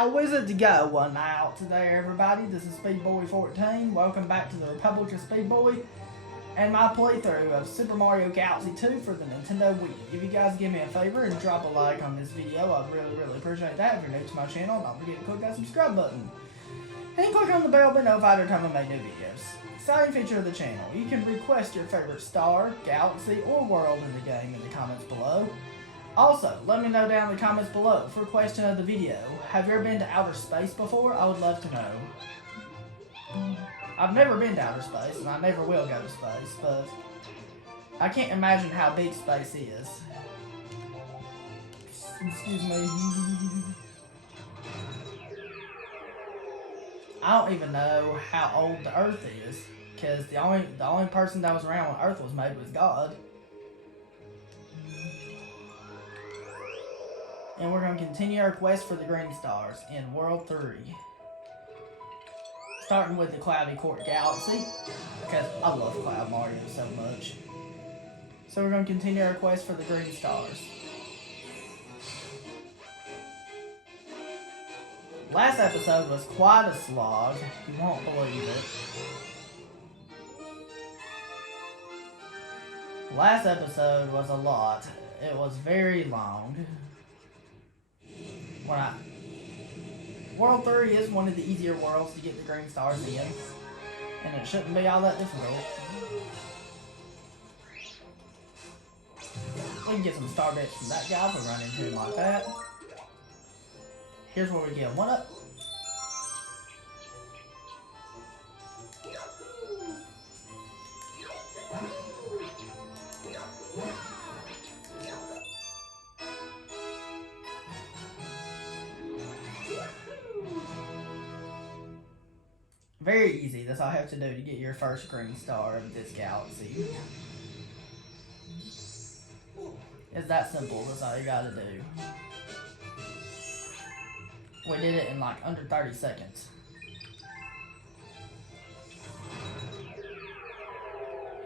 How is it to go one out today, everybody? This is Speedboy14. Welcome back to the Republic of Speedboy and my playthrough of Super Mario Galaxy 2 for the Nintendo Wii. If you guys give me a favor and drop a like on this video, I'd really appreciate that. If you're new to my channel, don't forget to click that subscribe button. And click on the bell to be notified every time I make new videos. Exciting feature of the channel. You can request your favorite star, galaxy, or world in the game in the comments below. Also, let me know down in the comments below for question of the video. Have you ever been to outer space before? I would love to know. I've never been to outer space, and I never will go to space, but I can't imagine how big space is. Excuse me. I don't even know how old the Earth is, because the only person that was around when Earth was made was God. And we're going to continue our quest for the green stars in World 3. Starting with the Cloudy Court Galaxy, because I love Cloud Mario so much. So we're going to continue our quest for the green stars. Last episode was quite a slog, you won't believe it. Last episode was a lot. It was very long. World 3 is one of the easier worlds to get the green stars in, and it shouldn't be all that difficult. We can get some star bits from that guy if we run into him like that. Here's where we get 1-up. Very easy, that's all I have to do to get your first green star of this galaxy. It's that simple, that's all you gotta do. We did it in like under 30 seconds.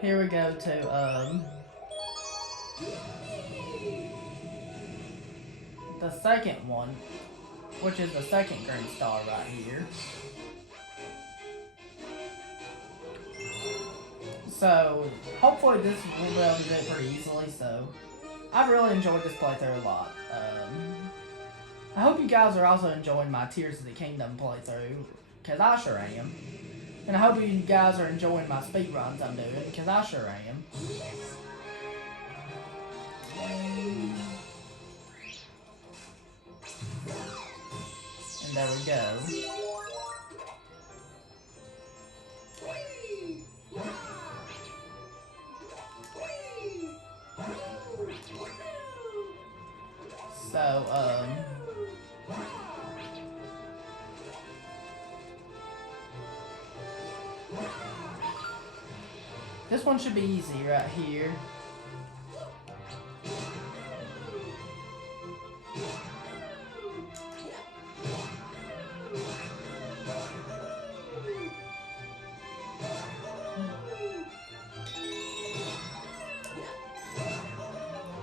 Here we go to the second one, which is the second green star right here. So, hopefully this will be able to do it pretty easily, so I've really enjoyed this playthrough a lot. I hope you guys are also enjoying my Tears of the Kingdom playthrough, because I sure am. And I hope you guys are enjoying my speedruns I'm doing, because I sure am. And there we go. So, this one should be easy right here.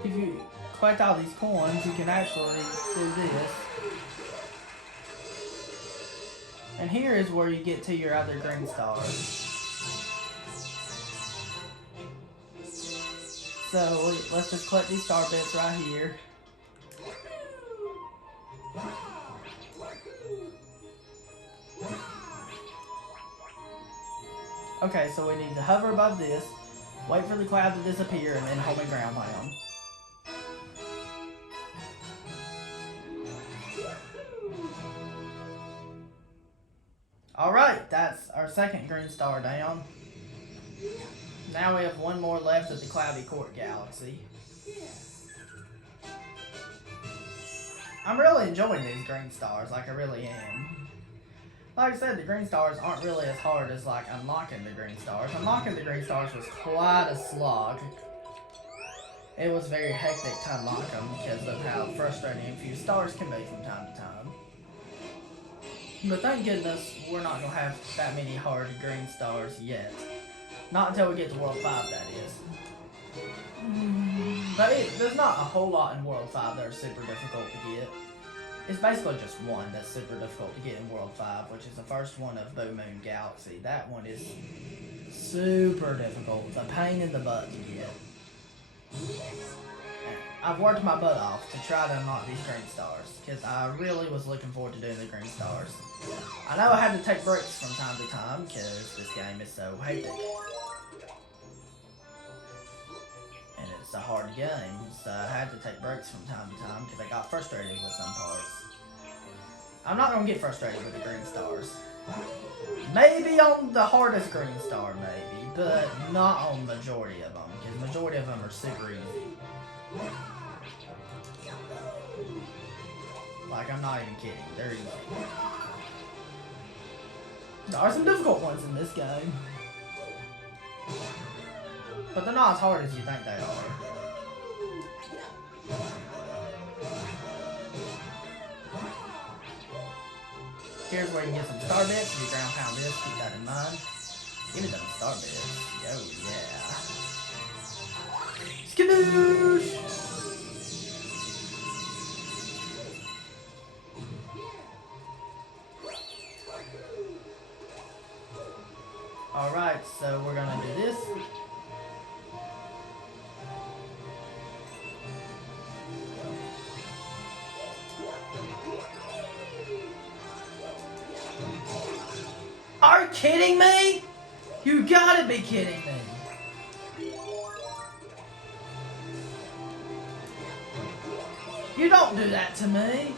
If you collect all these coins, you can actually do this. And here is where you get to your other green stars. So let's just collect these star bits right here. Okay, so we need to hover above this, wait for the cloud to disappear, and then hold the ground down. Alright, that's our second green star down. Now we have one more left of the Cloudy Court Galaxy. I'm really enjoying these green stars, like I really am. Like I said, the green stars aren't really as hard as like unlocking the green stars. Unlocking the green stars was quite a slog. It was very hectic to unlock them because of how frustrating a few stars can be from time to time. But thank goodness we're not going to have that many hard green stars yet. Not until we get to World 5, that is. But there's not a whole lot in World 5 that are super difficult to get. It's basically just one that's super difficult to get in World 5, which is the first one of Blue Moon Galaxy. That one is super difficult. It's a pain in the butt to get. I've worked my butt off to try to unlock these green stars, because I really was looking forward to doing the green stars. I know I had to take breaks from time to time, because this game is so hectic. And it's a hard game, so I had to take breaks from time to time, because I got frustrated with some parts. I'm not going to get frustrated with the green stars. Maybe on the hardest green star, maybe, but not on the majority of them, because the majority of them are super easy. Like, I'm not even kidding. They're easy. There are some difficult ones in this game. But they're not as hard as you think they are. Here's where you can get some star bits. Your ground pound this. Keep that in mind. Give me them star bits. Oh, yeah. Skadoosh! Alright, so we're gonna do this. Are you kidding me? You gotta be kidding me. You don't do that to me.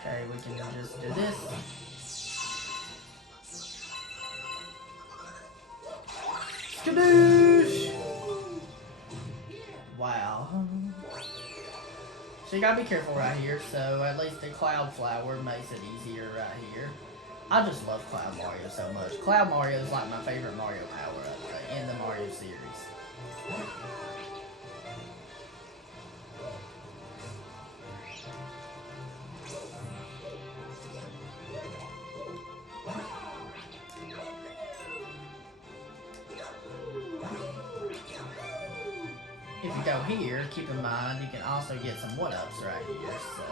Okay, we can just do this. Skadoosh! Wow. So you gotta be careful right here, so at least the Cloud Flower makes it easier right here. I just love Cloud Mario so much. Cloud Mario is like my favorite Mario power-up in the Mario series. If you go here, keep in mind, you can also get some 1-ups right here, so,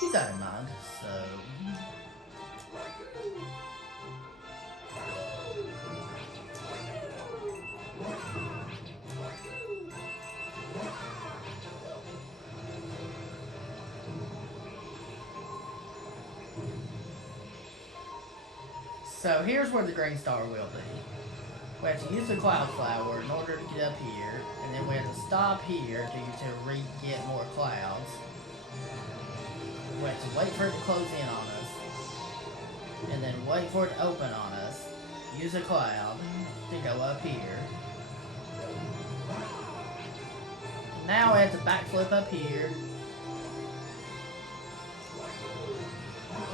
keep that in mind, so... So here's where the green star will be. We have to use the Cloud Flower in order to get up here, and then we have to stop here to get more clouds. We have to wait for it to close in on us, and then wait for it to open on us, use a cloud to go up here. Now we have to backflip up here,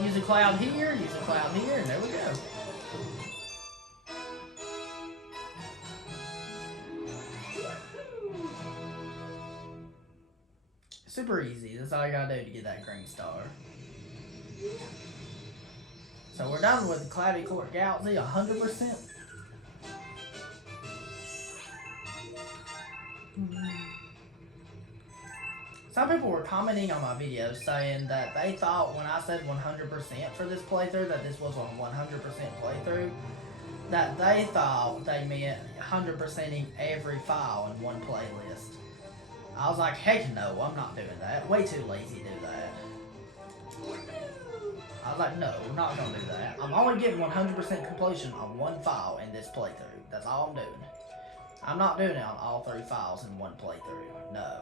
use a cloud here, use a cloud here, and there we go. Super easy. That's all you gotta do to get that green star. So we're done with the Cloudy Court Galaxy 100%. Some people were commenting on my videos saying that they thought when I said 100% for this playthrough, that this was a 100% playthrough, that they thought they meant 100%ing every file in one playlist. I was like, heck no, I'm not doing that. Way too lazy to do that. I was like, no, we're not going to do that. I'm only getting 100% completion on one file in this playthrough. That's all I'm doing. I'm not doing it on all 3 files in one playthrough. No.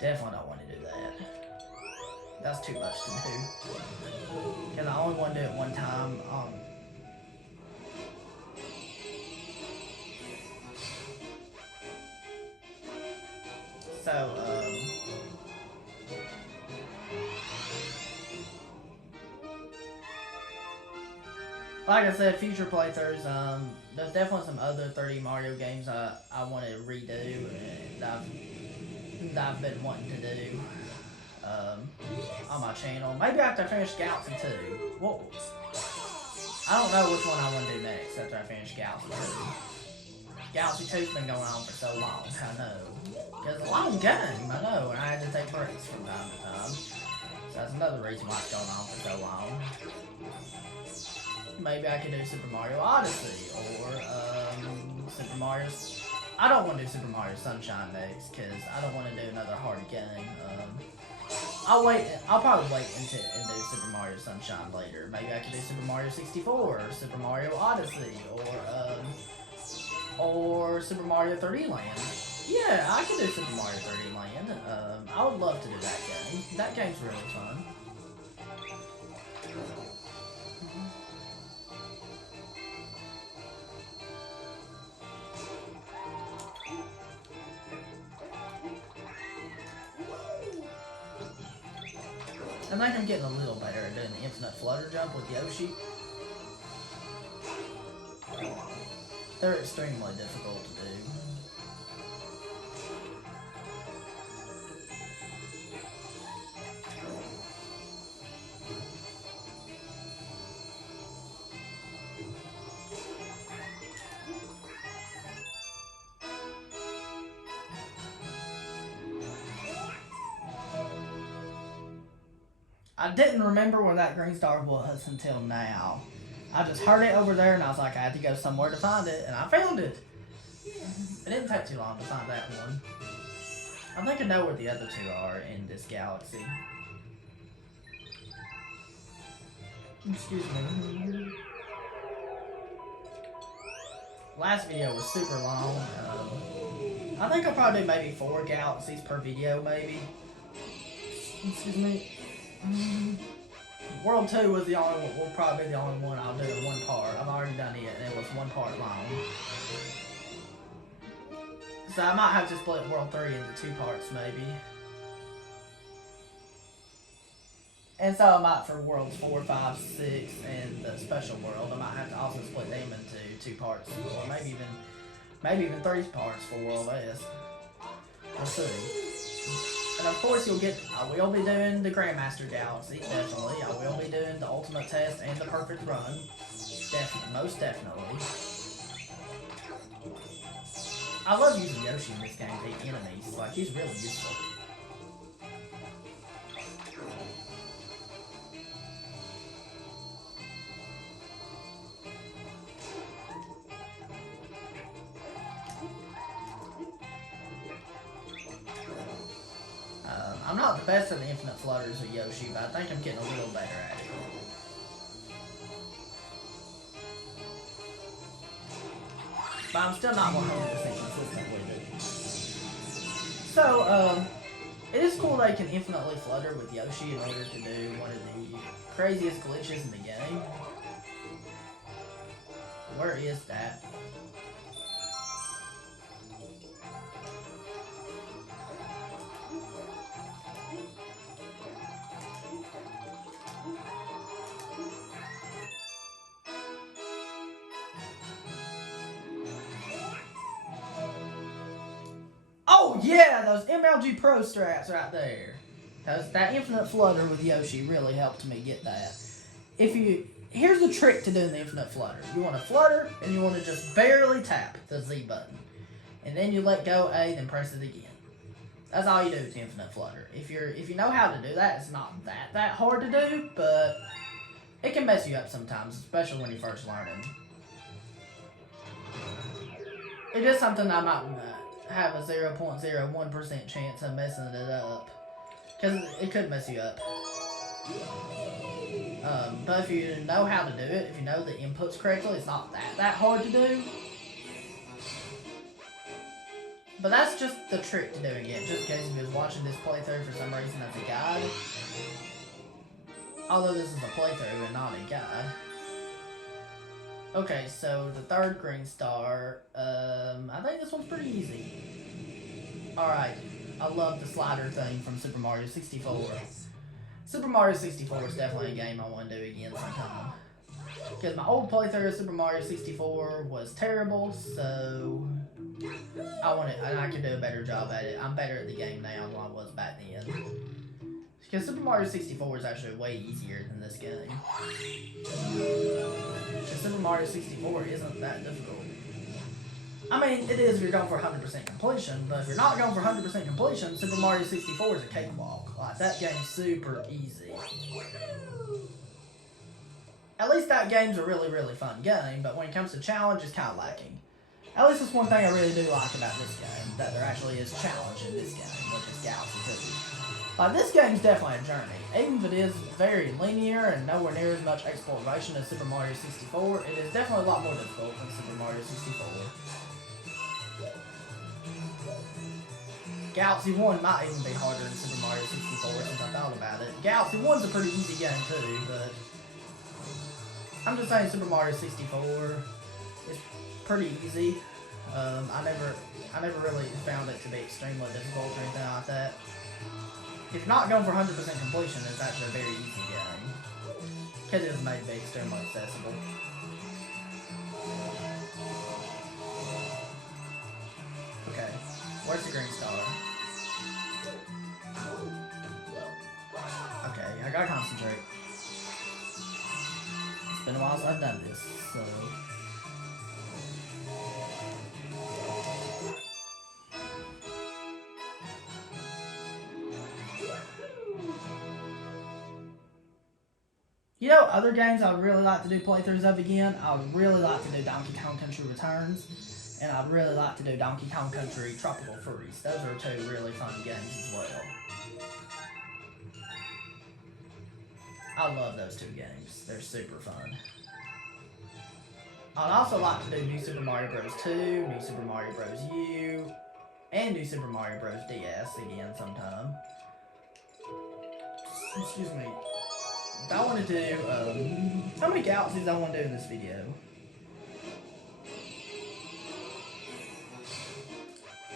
Definitely don't want to do that. That's too much to do. Because I only want to do it one time. Like I said, future playthroughs, there's definitely some other 3D Mario games I want to redo and that I've been wanting to do. on my channel. Maybe after I finish Galaxy 2. Well, I don't know which one I want to do next after I finish Galaxy 2. Galaxy 2's been going on for so long, I know. Because it's a long game, I know, and I had to take breaks from time to time. So that's another reason why it's going on for so long. Maybe I could do Super Mario Odyssey, or Super Mario... I don't want to do Super Mario Sunshine next, because I don't want to do another hard game. I'll probably wait and do Super Mario Sunshine later. Maybe I could do Super Mario 64, or Super Mario Odyssey, or Super Mario 3D Land. Yeah, I could do Super Mario 3D Land. I would love to do that game. That game's really fun. I think I'm getting a little better at doing the infinite flutter jump with Yoshi. They're extremely difficult to do. I didn't remember where that green star was until now. I just heard it over there and I was like, I had to go somewhere to find it, and I found it. It didn't take too long to find that one. I think I know where the other two are in this galaxy. Excuse me. Last video was super long. I think I'll probably do maybe 4 galaxies per video, maybe. Excuse me. World 2 was the only one, will probably be the only one I'll do in one part. I've already done it, and it was 1 part long. So I might have to split World 3 into 2 parts, maybe. And so I might for Worlds 4, 5, 6, and the special world, I might have to also split them into 2 parts, or maybe even 3 parts for World S. We'll see. And of course I will be doing the Grandmaster Galaxy, definitely. I will be doing the Ultimate Test and the Perfect Run. Most definitely. I love using Yoshi in this game to beat enemies. Like, he's really useful. I'm not the best at the infinite flutters of Yoshi, but I think I'm getting a little better at it. But I'm still not 100% consistent with it. So, it is cool that you can infinitely flutter with Yoshi in order to do one of the craziest glitches in the game. Where is that? Oh yeah, those MLG Pro strats right there. That infinite flutter with Yoshi really helped me get that. Here's the trick to doing the infinite flutter. You want to flutter, and you want to just barely tap the Z button. And then you let go A, then press it again. That's all you do with the infinite flutter. If you know how to do that, it's not that hard to do, but it can mess you up sometimes, especially when you're first learning. It is something I might have a 0.01% chance of messing it up, because it could mess you up. But if you know how to do it, if you know the inputs correctly, it's not that hard to do. But that's just the trick to doing it, just in case you was watching this playthrough for some reason as a guide. Although this is a playthrough and not a guide. Okay, so the third green star, I think this one's pretty easy. Alright, I love the slider thing from Super Mario 64. Super Mario 64 is definitely a game I want to do again sometime. Because my old playthrough of Super Mario 64 was terrible, so I could do a better job at it. I'm better at the game now than I was back then. Because Super Mario 64 is actually way easier than this game. Because Super Mario 64 isn't that difficult. I mean, it is if you're going for 100% completion, but if you're not going for 100% completion, Super Mario 64 is a cakewalk. Like, that game's super easy. At least that game's a really, really fun game, but when it comes to challenge, it's kind of lacking. At least that's one thing I really do like about this game, that there actually is challenge in this game, which is Galaxy 2. Like, this game's definitely a journey. Even if it is very linear and nowhere near as much exploration as Super Mario 64, it is definitely a lot more difficult than Super Mario 64. Galaxy 1 might even be harder than Super Mario 64 since I thought about it. Galaxy 1's a pretty easy game too, but I'm just saying Super Mario 64 is pretty easy. I never really found it to be extremely difficult or anything like that. If you're not going for 100% completion, it's actually a very easy game. Because it is made to be extremely accessible. Okay, where's the green star? Okay, I gotta concentrate. It's been a while since I've done this, so... You know, other games I would really like to do playthroughs of again, I would really like to do Donkey Kong Country Returns, and I'd really like to do Donkey Kong Country Tropical Freeze. Those are two really fun games as well. I love those two games. They're super fun. I'd also like to do New Super Mario Bros. 2, New Super Mario Bros. U, and New Super Mario Bros. DS again sometime. Excuse me. I want to do, how many galaxies I want to do in this video?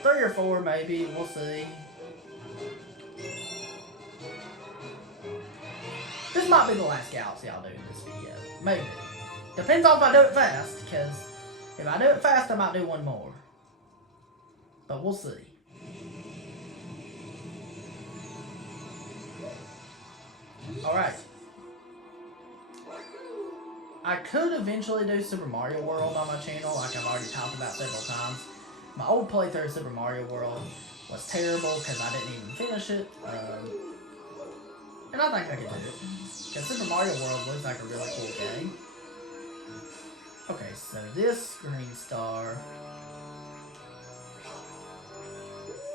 3 or 4 maybe, we'll see. This might be the last galaxy I'll do in this video, maybe. Depends on if I do it fast, because if I do it fast I might do one more. But we'll see. Alright. I could eventually do Super Mario World on my channel, like I've already talked about several times. My old playthrough of Super Mario World was terrible because I didn't even finish it. And I think I could do it. Because Super Mario World looks like a really cool game. Okay, so this green star...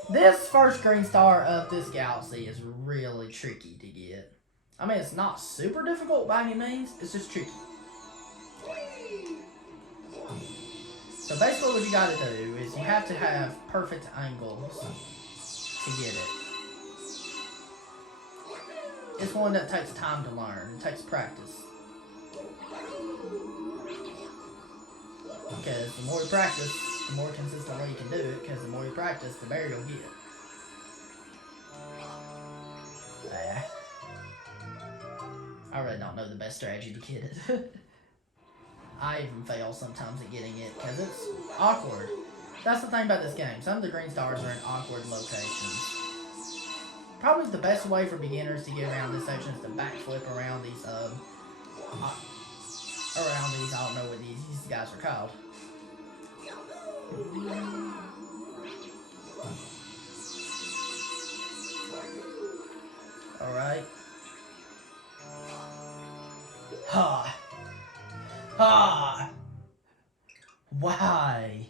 This first green star of this galaxy is really tricky to get. I mean, it's not super difficult by any means, it's just tricky. So basically what you gotta do is you have to have perfect angles to get it. It's one that takes time to learn, it takes practice. Because the more you practice, the more consistently you can do it, because the more you practice, the better you'll get. I really don't know the best strategy to get it. I even fail sometimes at getting it because it's awkward. That's the thing about this game. Some of the green stars are in awkward locations. Probably the best way for beginners to get around this section is to backflip around these, I don't know what these guys are called. Alright. Ha! Ah! Why?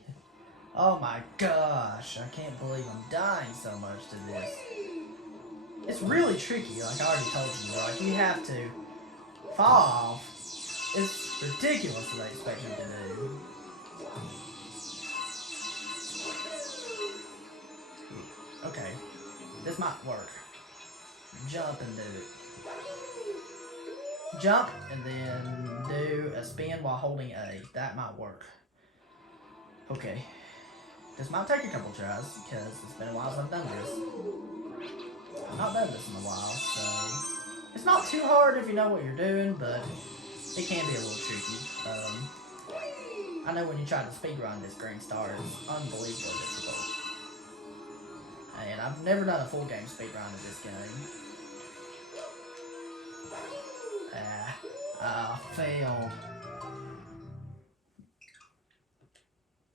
Oh my gosh, I can't believe I'm dying so much to this. It's really tricky, like I already told you, like you have to fall off. It's ridiculous what they expect you to do. Okay, this might work. Jump and do it. Jump and then do a spin while holding A. That might work. Okay. This might take a couple tries because it's been a while since I've done this. I've not done this in a while, so it's not too hard if you know what you're doing, but it can be a little tricky. I know when you try to speedrun this green star, it's unbelievably difficult. And I've never done a full game speedrun of this game. Failed.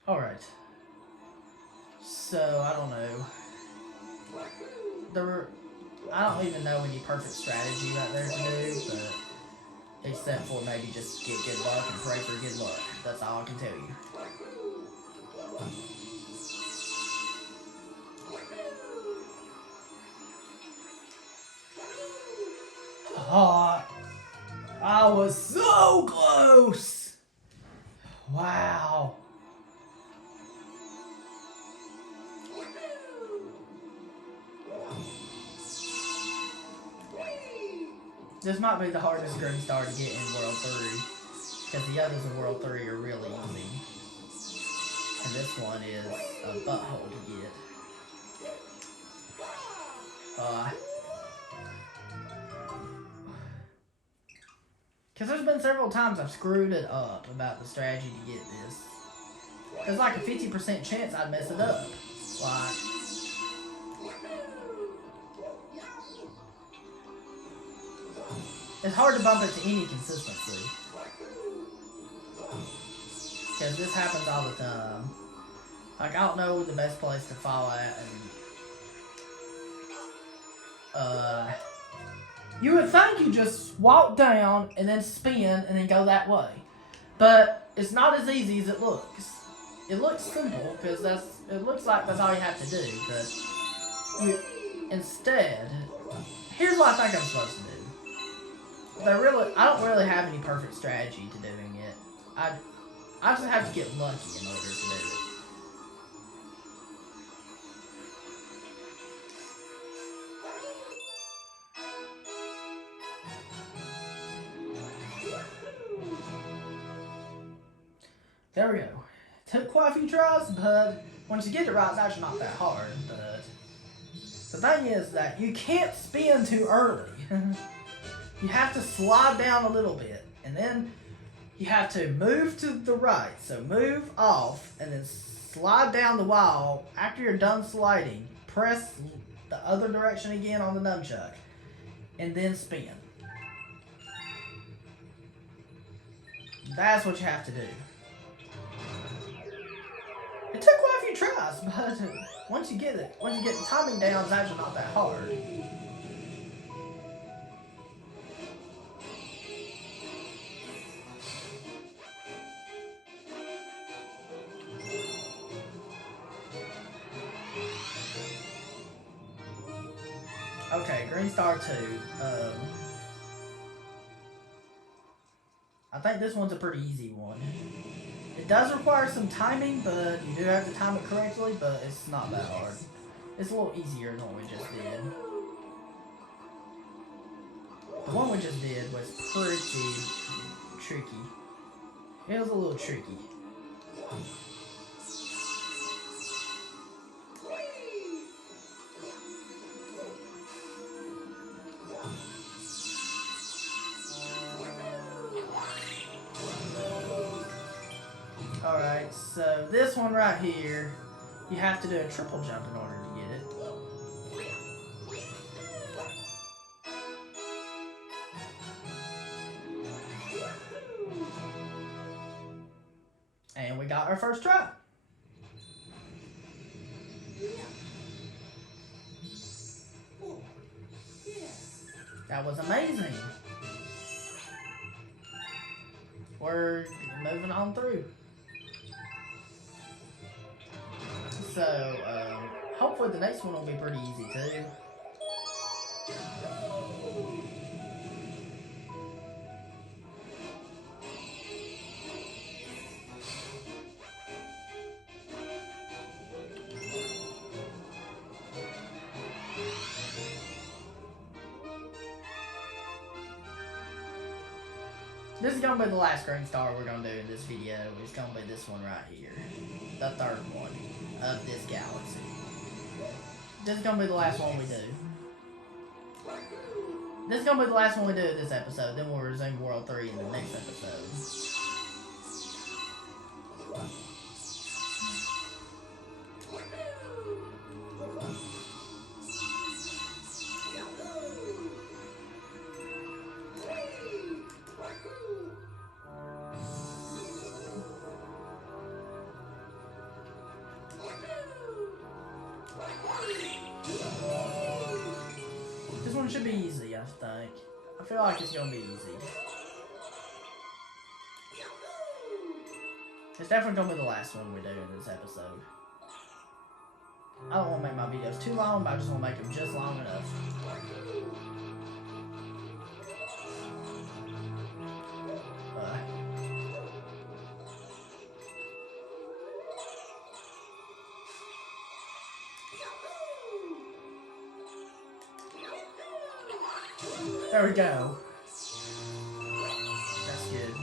Alright. So, I don't know. I don't even know any perfect strategy right there to do, but except for maybe just get good luck and pray for good luck. That's all I can tell you. Oh, I was so close! Wow. This might be the hardest green star to get in World 3, because the others in World 3 are really easy. And this one is a butthole to get. Because there's been several times I've screwed it up about the strategy to get this. There's like a 50% chance I'd mess it up. Like, it's hard to bump it to any consistency. Because this happens all the time. Like, I don't know the best place to fall at, and you would think you just walk down and then spin and then go that way. But it's not as easy as it looks. It looks simple because it looks like that's all you have to do, but instead, here's what I think I'm supposed to do. I don't really have any perfect strategy to doing it. I just have to get lucky in order to do it. There we go. Took quite a few tries, but once you get it right, it's actually not that hard. But the thing is that you can't spin too early. You have to slide down a little bit, and then you have to move to the right. So move off, and then slide down the wall. After you're done sliding, press the other direction again on the nunchuck, and then spin. That's what you have to do. It took quite a few tries, but once you get the timing down, it's actually not that hard. Okay, Green Star 2. I think this one's a pretty easy one. It does require some timing, but you do have to time it correctly, but it's not that hard. It's a little easier than what we just did. The one we just did was pretty tricky. It was a little tricky. Alright, so this one right here, you have to do a triple jump in order to get it. And we got our first try. That was amazing. We're moving on through. So, hopefully the next one will be pretty easy too. This is going to be the last green star we're going to do in this video. It's going to be this one right here. The third one of this galaxy. This is going to be the last one we do. This is going to be the last one we do in this episode. Then we'll resume World 3 in the next episode. should be easy, I think. I feel like it's gonna be easy. It's definitely gonna be the last one we do in this episode. I don't want to make my videos too long, but I just want to make them just long enough. There we go. That's good.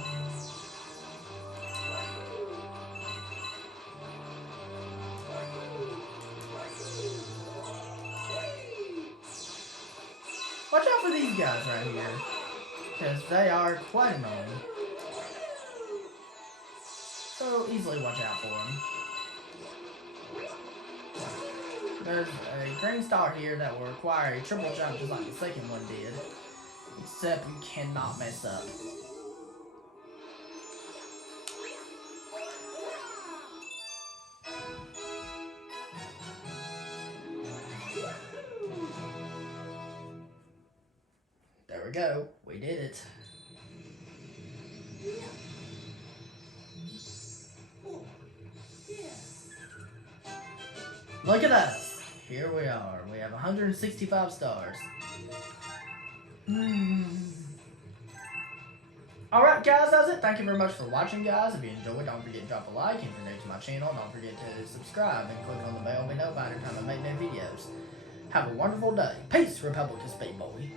Watch out for these guys right here, because they are quite annoying. So easily watch out for them. There's a green star here that will require a triple jump just like the second one did. Except you cannot mess up. There we go. We did it. Look at us. Here we are. We have 165 stars. Alright guys, that's it. Thank you very much for watching, guys. If you enjoyed, don't forget to drop a like. If you're new to my channel, don't forget to subscribe and click on the bell to be notified every time I make new videos. Have a wonderful day. Peace, Republican Speed Boy.